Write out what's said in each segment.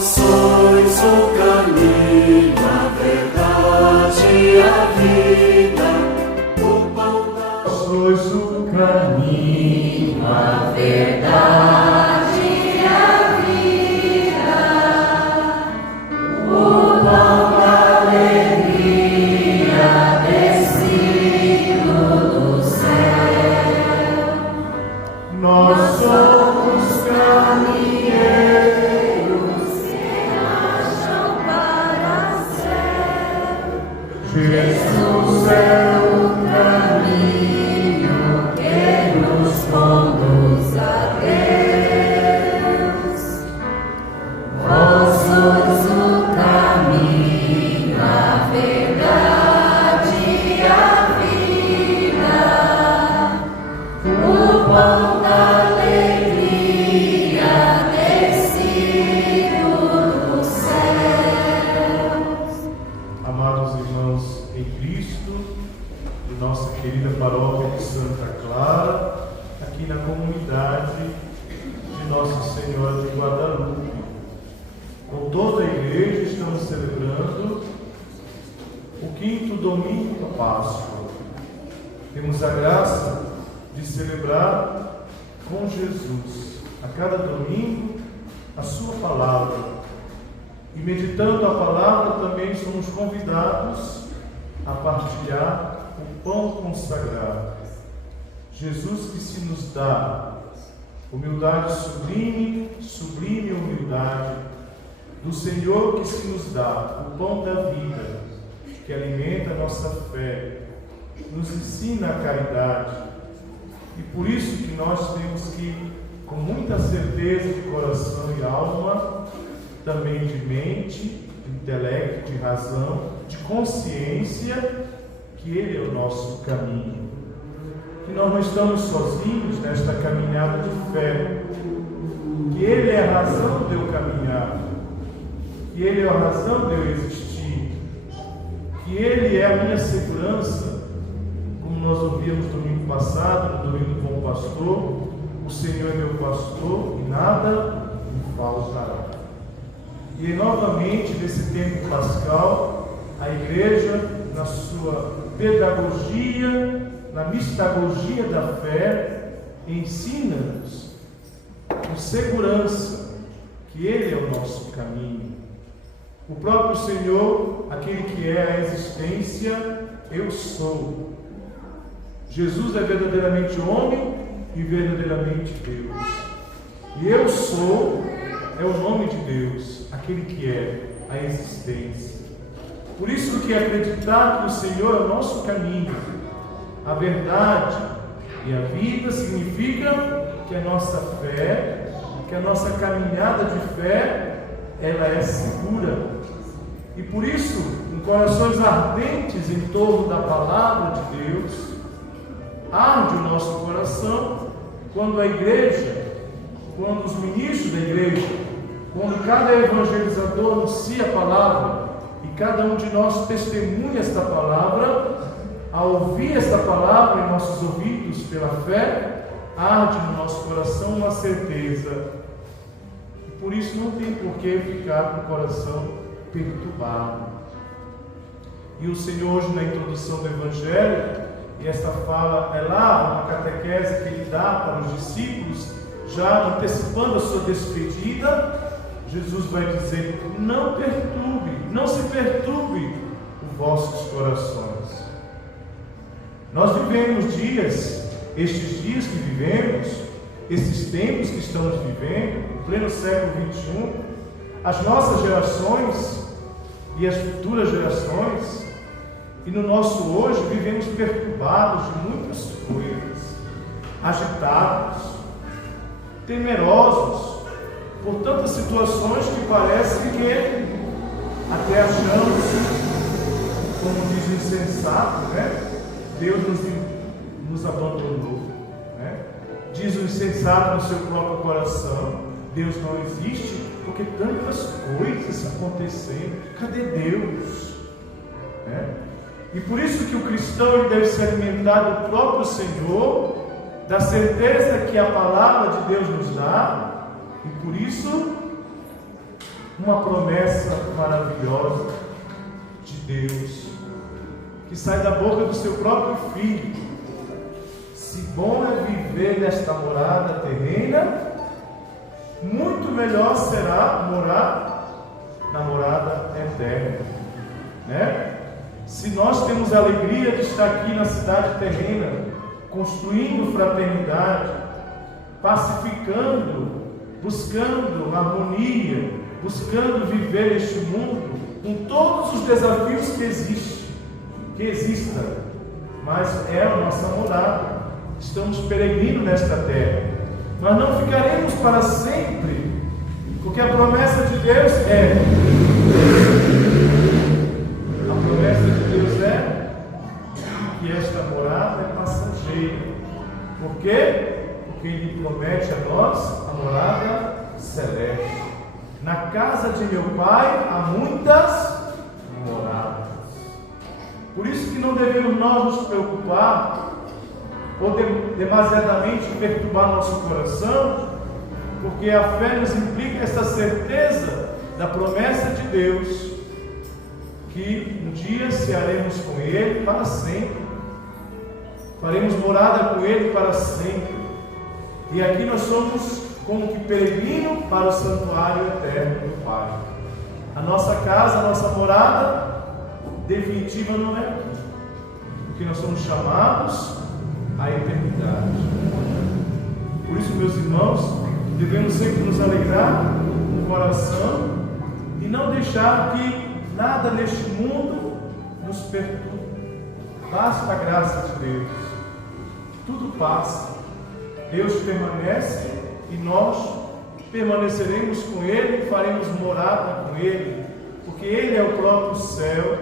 sois o caminho, a verdade e a vida, o pão da... Sois o caminho, a verdade e a vida, o pão da alegria descido do céu. nós somos caminheiros. Jesus é o caminho que nos conduz a Deus. Vós sois o caminho, a verdade e a vida, o pão da alegria descido do céu. Amados irmãos em Cristo, de nossa querida paróquia de Santa Clara, aqui na comunidade de Nossa Senhora de Guadalupe. Com toda a igreja estamos celebrando o 5º domingo da Páscoa. Temos a graça de celebrar com Jesus, a cada domingo, a sua palavra. E meditando a palavra também somos convidados a partilhar o pão consagrado. Jesus que se nos dá humildade sublime, sublime humildade do Senhor que se nos dá o pão da vida, que alimenta a nossa fé, nos ensina a caridade. E por isso que nós temos que, com muita certeza de coração e alma, também de mente, de intelecto, de razão, de consciência, que Ele é o nosso caminho. Que nós não estamos sozinhos nesta caminhada de fé. Que Ele é a razão de eu caminhar. Que Ele é a razão de eu existir. Que Ele é a minha segurança. Como nós ouvimos domingo passado, no domingo do Bom Pastor, o Senhor é meu pastor e nada me faltará. E novamente, nesse tempo pascal, a Igreja, na sua pedagogia, na mistagogia da fé, ensina-nos com segurança que Ele é o nosso caminho. O próprio Senhor, aquele que é a existência, eu sou. Jesus é verdadeiramente homem e verdadeiramente Deus. E eu sou é o nome de Deus, aquele que é a existência. Por isso que acreditar que o Senhor é o nosso caminho, a verdade e a vida, significa que a nossa fé, que a nossa caminhada de fé, ela é segura. E por isso, com corações ardentes em torno da palavra de Deus, arde o nosso coração quando a igreja, quando os ministros da igreja, quando cada evangelizador anuncia a palavra e cada um de nós testemunha esta palavra, ao ouvir esta palavra em nossos ouvidos pela fé, arde no nosso coração uma certeza. E por isso não tem por que ficar com o coração perturbado. E o Senhor hoje na introdução do Evangelho, e esta fala é lá uma catequese que Ele dá para os discípulos, já antecipando a sua despedida, Jesus vai dizer: não perturbe, não se perturbe os vossos corações. Nós vivemos dias, estes dias que vivemos, esses tempos que estamos vivendo, em pleno século XXI, as nossas gerações e as futuras gerações, e no nosso hoje, vivemos perturbados de muitas coisas, agitados, temerosos, por tantas situações que parece que até achamos, como diz o insensato, né? Deus nos abandonou, né? Diz o insensato no seu próprio coração: Deus não existe, porque tantas coisas acontecendo, cadê Deus? Né? E por isso que o cristão ele deve se alimentar do próprio Senhor, da certeza que a palavra de Deus nos dá. E por isso uma promessa maravilhosa de Deus, que sai da boca do seu próprio Filho. Se bom é viver nesta morada terrena, muito melhor será morar na morada eterna, né? Se nós temos a alegria de estar aqui na cidade terrena, construindo fraternidade, pacificando, buscando harmonia, buscando viver este mundo com todos os desafios que existam, mas é a nossa morada. Estamos peregrinos nesta terra, mas não ficaremos para sempre, porque a promessa de Deus é que esta morada é passageira. Por quê? Porque Ele promete a nós a morada celeste. Na casa de meu Pai há muitas moradas. Por isso que não devemos nós nos preocupar ou demasiadamente perturbar nosso coração, porque a fé nos implica essa certeza da promessa de Deus, que um dia cearemos com Ele para sempre, faremos morada com Ele para sempre, e aqui nós somos como que peregrino para o santuário eterno do Pai. A nossa casa, a nossa morada definitiva não é aqui, porque nós somos chamados à eternidade. Por isso, meus irmãos, devemos sempre nos alegrar no coração e não deixar que nada neste mundo nos perturbe. Basta a graça de Deus. Tudo passa. Deus permanece e nós permaneceremos com Ele e faremos morada com Ele, porque Ele é o próprio céu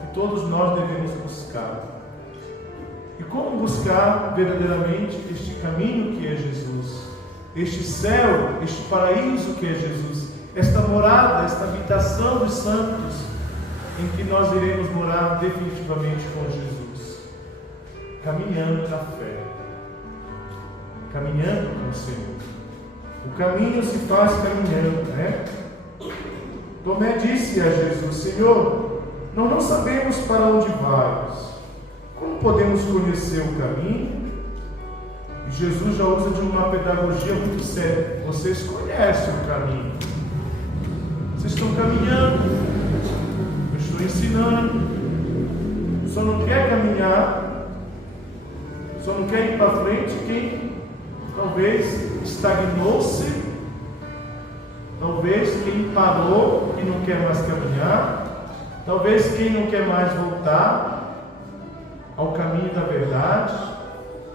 que todos nós devemos buscar. E como buscar verdadeiramente este caminho que é Jesus, este céu, este paraíso que é Jesus, esta morada, esta habitação dos santos, em que nós iremos morar definitivamente com Jesus, caminhando na fé, caminhando com o Senhor. O caminho se faz caminhando, né? Tomé disse a Jesus: Senhor, nós não sabemos para onde vais, como podemos conhecer o caminho? E Jesus já usa de uma pedagogia muito séria: vocês conhecem o caminho, vocês estão caminhando, eu estou ensinando, só não quer caminhar, só não quer ir para frente quem talvez estagnou-se, talvez quem parou, que não quer mais caminhar, talvez quem não quer mais voltar ao caminho da verdade,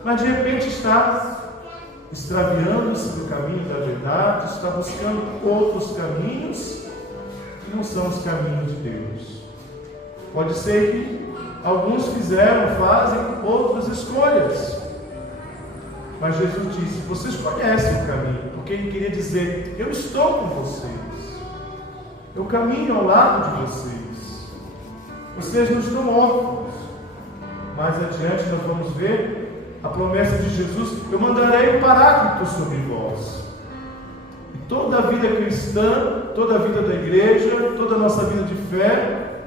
mas de repente está extraviando-se do caminho da verdade, está buscando outros caminhos que não são os caminhos de Deus. Pode ser que alguns fazem outras escolhas, mas Jesus disse: vocês conhecem o caminho, porque Ele queria dizer: eu estou com vocês, eu caminho ao lado de vocês, vocês não estão órfãos. Mais adiante nós vamos ver a promessa de Jesus: eu mandarei o Paráclito sobre vós. E toda a vida cristã, toda a vida da igreja, toda a nossa vida de fé,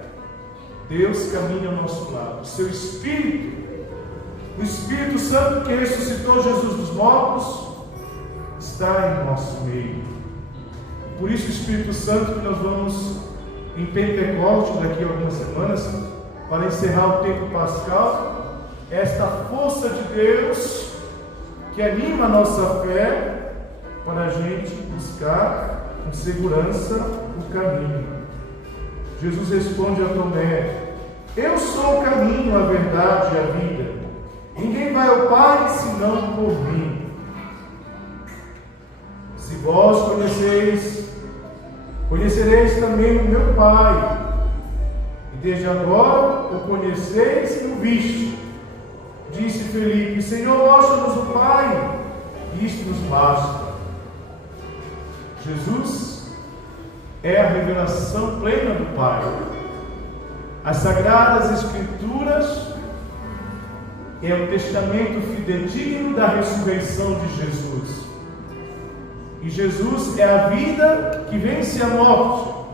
Deus caminha ao nosso lado. O seu Espírito, o Espírito Santo que ressuscitou Jesus dos mortos, está em nosso meio. Por isso o Espírito Santo que nós vamos em Pentecostes daqui a algumas semanas, para encerrar o tempo pascal, esta força de Deus que anima a nossa fé para a gente buscar com segurança o caminho. Jesus responde a Tomé: eu sou o caminho, a verdade e a vida. Ninguém vai ao Pai senão por mim. Se vós conhecereis também o meu Pai, e desde agora o conheceis e o viste. Disse Felipe: Senhor, mostra-nos o Pai, e isto nos basta. Jesus é a revelação plena do Pai. As Sagradas Escrituras é o testamento fidedigno da ressurreição de Jesus. E Jesus é a vida que vence a morte.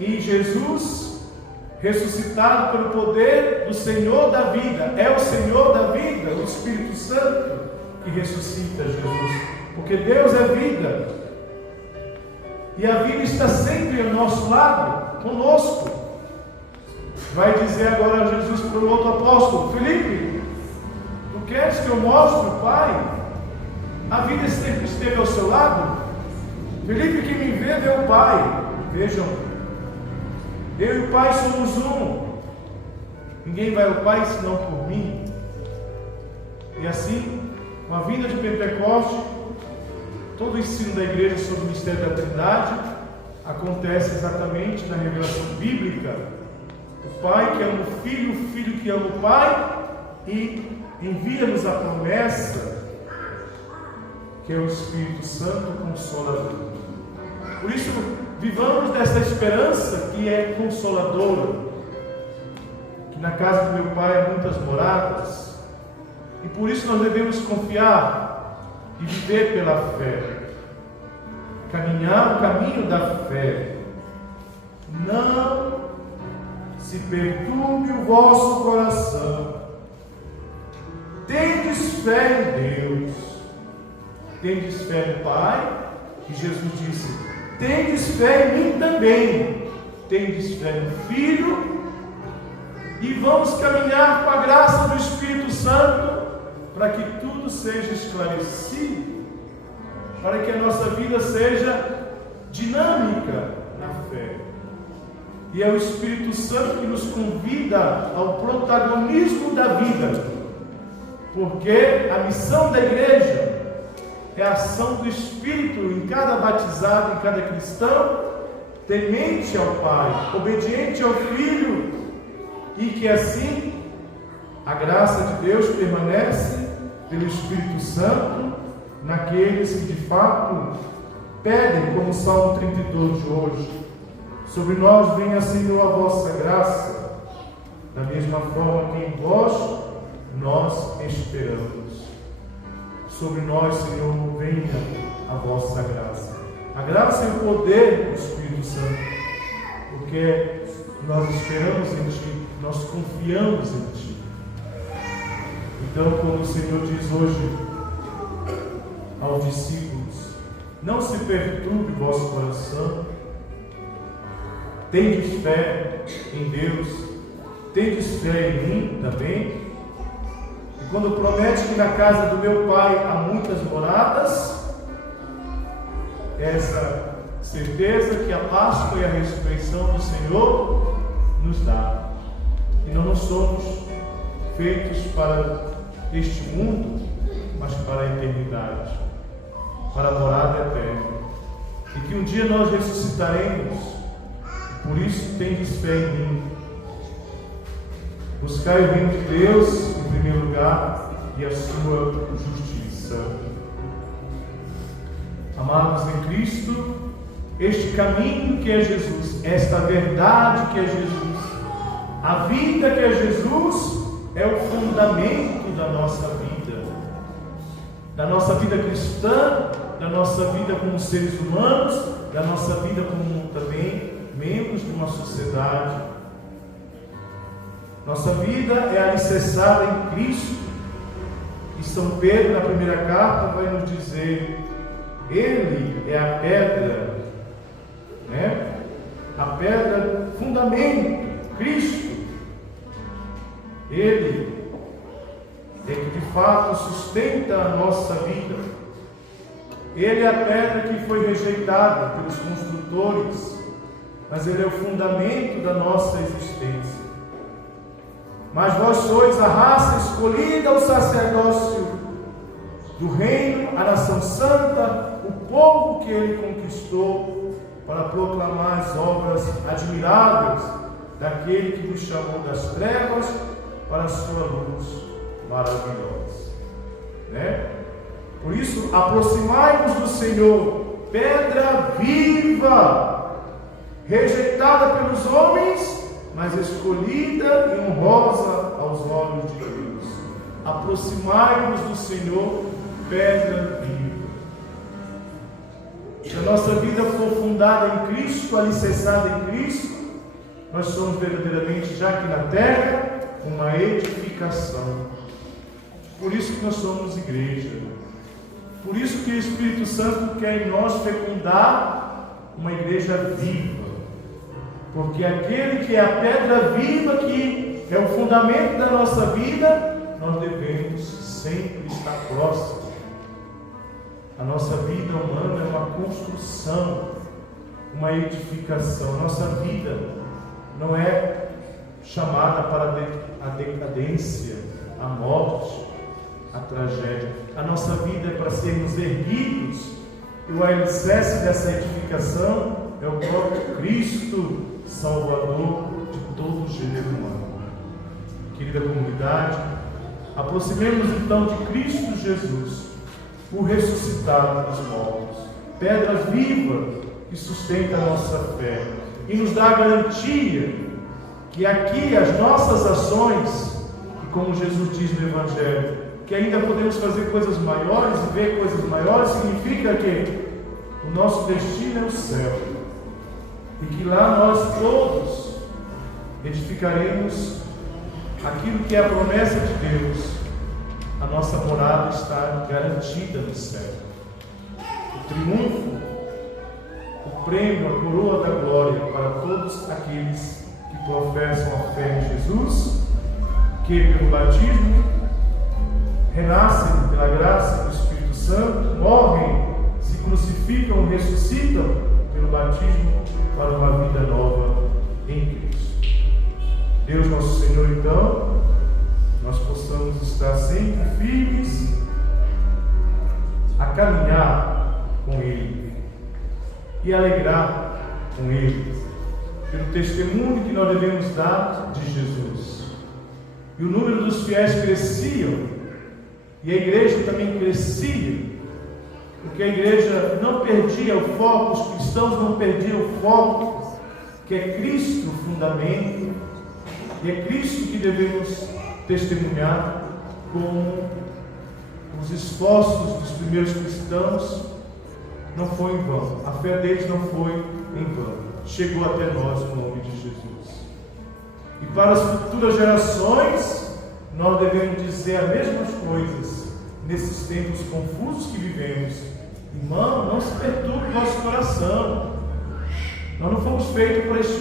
E Jesus, ressuscitado pelo poder do Senhor da vida, é o Senhor da vida, o Espírito Santo que ressuscita Jesus. Porque Deus é vida. E a vida está sempre ao nosso lado, conosco. Vai dizer agora Jesus para o outro apóstolo: Felipe, tu queres que eu mostre o Pai? A vida sempre esteve ao seu lado. Felipe, que me vê, vê o Pai. Vejam, eu e o Pai somos um. Ninguém vai ao Pai senão por mim. E assim, com a vinda de Pentecostes, todo o ensino da igreja sobre o mistério da Trindade acontece exatamente na revelação bíblica. O Pai que ama o Filho que ama o Pai, e envia-nos a promessa que é o Espírito Santo Consolador. Por isso, vivamos dessa esperança que é consoladora, que na casa do meu Pai há muitas moradas, e por isso nós devemos confiar e viver pela fé, caminhar o caminho da fé. Não se perturbe o vosso coração, tendes fé em Deus, tendes fé no Pai, e Jesus disse: tendes fé em mim também, tendes fé no Filho, e vamos caminhar com a graça do Espírito Santo para que tudo seja esclarecido, para que a nossa vida seja dinâmica na fé. E é o Espírito Santo que nos convida ao protagonismo da vida, porque a missão da igreja é a ação do Espírito em cada batizado, em cada cristão, temente ao Pai, obediente ao Filho, e que assim a graça de Deus permanece pelo Espírito Santo naqueles que de fato pedem, como o Salmo 32 de hoje: sobre nós venha, Senhor, a vossa graça, da mesma forma que em vós nós esperamos. Sobre nós, Senhor, venha a vossa graça. A graça é o poder do Espírito Santo, porque nós esperamos em Ti, nós confiamos em Ti. Então, como o Senhor diz hoje aos discípulos: não se perturbe o vosso coração, tendes fé em Deus, tendes fé em mim também. E quando promete que na casa do meu Pai há muitas moradas, essa certeza que a Páscoa e a ressurreição do Senhor nos dá. E não somos feitos para este mundo, mas para a eternidade, para a morada eterna. E que um dia nós ressuscitaremos. Por isso tendes fé em mim. Buscai o reino de Deus em primeiro lugar e a sua justiça. Amados em Cristo, este caminho que é Jesus, esta verdade que é Jesus, a vida que é Jesus, é o fundamento da nossa vida cristã, da nossa vida como seres humanos, da nossa vida como também membros de uma sociedade. Nossa vida é alicerçada em Cristo, e São Pedro, na primeira carta, vai nos dizer: Ele é a pedra, né? A pedra fundamento, Cristo. Ele é que de fato sustenta a nossa vida. Ele é a pedra que foi rejeitada pelos construtores, mas Ele é o fundamento da nossa existência. Mas vós sois a raça escolhida, o sacerdócio do reino, a nação santa, o povo que Ele conquistou, para proclamar as obras admiráveis daquele que nos chamou das trevas para a sua luz maravilhosa, né? Por isso, aproximai-vos do Senhor, pedra viva, rejeitada pelos homens, mas escolhida e honrosa aos olhos de Deus. Aproximai-vos do Senhor, pedra viva. Se a nossa vida for fundada em Cristo, alicerçada em Cristo, nós somos verdadeiramente, já aqui na terra, uma edificação. Por isso que nós somos igreja. Por isso que o Espírito Santo quer em nós fecundar uma igreja viva. Porque aquele que é a pedra viva, que é o fundamento da nossa vida, nós devemos sempre estar próximos. A nossa vida humana é uma construção, uma edificação. A nossa vida não é chamada para a decadência, a morte, a tragédia. A nossa vida é para sermos erguidos, e o alicerce dessa edificação é o próprio Cristo, Salvador de todo o gênero humano. Querida comunidade, aproximemos então de Cristo Jesus, o ressuscitado dos mortos, pedra viva que sustenta a nossa fé e nos dá a garantia que aqui as nossas ações, e como Jesus diz no Evangelho, que ainda podemos fazer coisas maiores e ver coisas maiores, significa que o nosso destino é o céu e que lá nós todos edificaremos aquilo que é a promessa de Deus. A nossa morada está garantida no céu. O triunfo, o prêmio, a coroa da glória para todos aqueles que professam a fé em Jesus, que pelo batismo renascem pela graça do Espírito Santo, morrem, se crucificam, ressuscitam pelo batismo para uma vida nova em Cristo. Deus nosso Senhor, então, nós possamos estar sempre firmes a caminhar com Ele e alegrar com Ele, pelo testemunho que nós devemos dar de Jesus. E o número dos fiéis cresciam, e a igreja também crescia, porque a igreja não perdia o foco, os cristãos não perdiam o foco, que é Cristo o fundamento, e é Cristo que devemos testemunhar, como os esforços dos primeiros cristãos não foi em vão, a fé deles não foi em vão, chegou até nós no nome de Jesus. E para as futuras gerações, nós devemos dizer as mesmas coisas nesses tempos confusos que vivemos. Irmão, não se perturbe o vosso coração. Nós não fomos feitos por este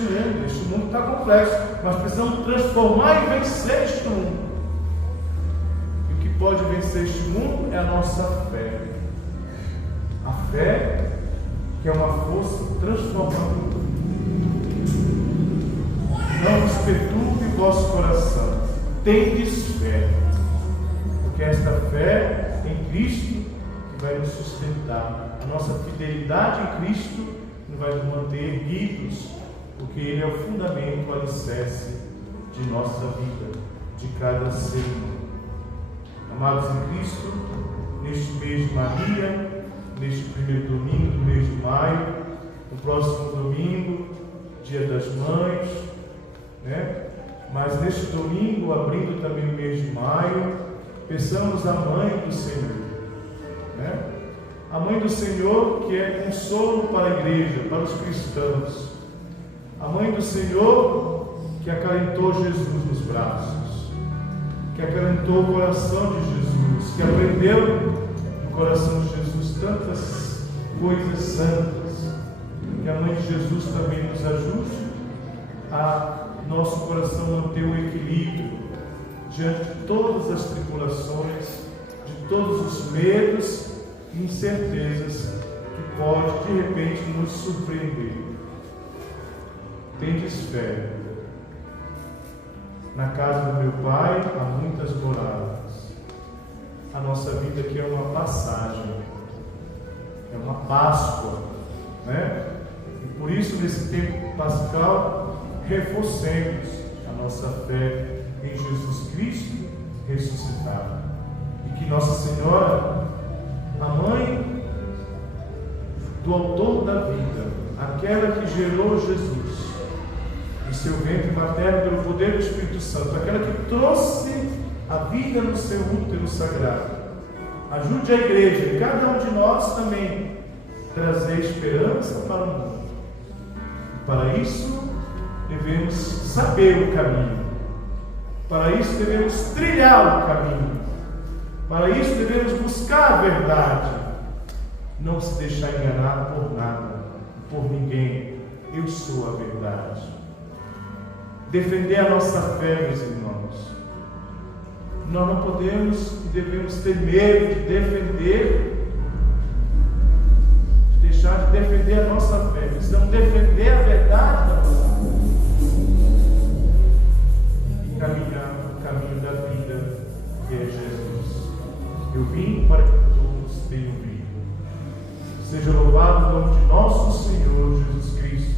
mundo está complexo. Nós precisamos transformar e vencer este mundo. E o que pode vencer este mundo é a nossa fé. A fé, que é uma força transformadora. Não se perturbe o vosso coração. Tendes fé. Porque esta fé em Cristo que vai nos sustentar. A nossa fidelidade em Cristo vai nos manter erguidos, porque Ele é o fundamento, o alicerce de nossa vida, de cada ser humano. Amados em Cristo, neste mês de Maria, neste primeiro domingo do mês de maio, no próximo domingo, Dia das Mães, mas neste domingo, abrindo também o mês de maio, pensamos a Mãe do Senhor, A Mãe do Senhor, que é consolo para a igreja, para os cristãos. A Mãe do Senhor, que acalentou Jesus nos braços, que acalentou o coração de Jesus, que aprendeu no coração de Jesus tantas coisas santas. Que a Mãe de Jesus também nos ajude a nosso coração manter o equilíbrio diante de todas as tribulações, de todos os medos e incertezas que pode de repente nos surpreender. Tendes fé. Na casa do meu Pai há muitas moradas. A nossa vida aqui é uma passagem, é uma Páscoa, E por isso nesse tempo pascal reforcemos a nossa fé em Jesus Cristo ressuscitado, e que Nossa Senhora, a Mãe do Autor da vida, aquela que gerou Jesus em seu ventre materno pelo poder do Espírito Santo, aquela que trouxe a vida no seu útero sagrado, ajude a igreja, cada um de nós também, trazer esperança para o mundo. E para isso, devemos saber o caminho. Para isso, devemos trilhar o caminho. Para isso, devemos buscar a verdade. Não se deixar enganar por nada, por ninguém. Eu sou a verdade. Defender a nossa fé, meus irmãos. Nós não podemos e devemos ter medo de defender, de deixar de defender a nossa fé. Precisamos defender a verdade da palavra e caminhar no caminho da vida, que é Jesus. Eu vim para que todos tenham vida. Seja louvado o nome de nosso Senhor Jesus Cristo.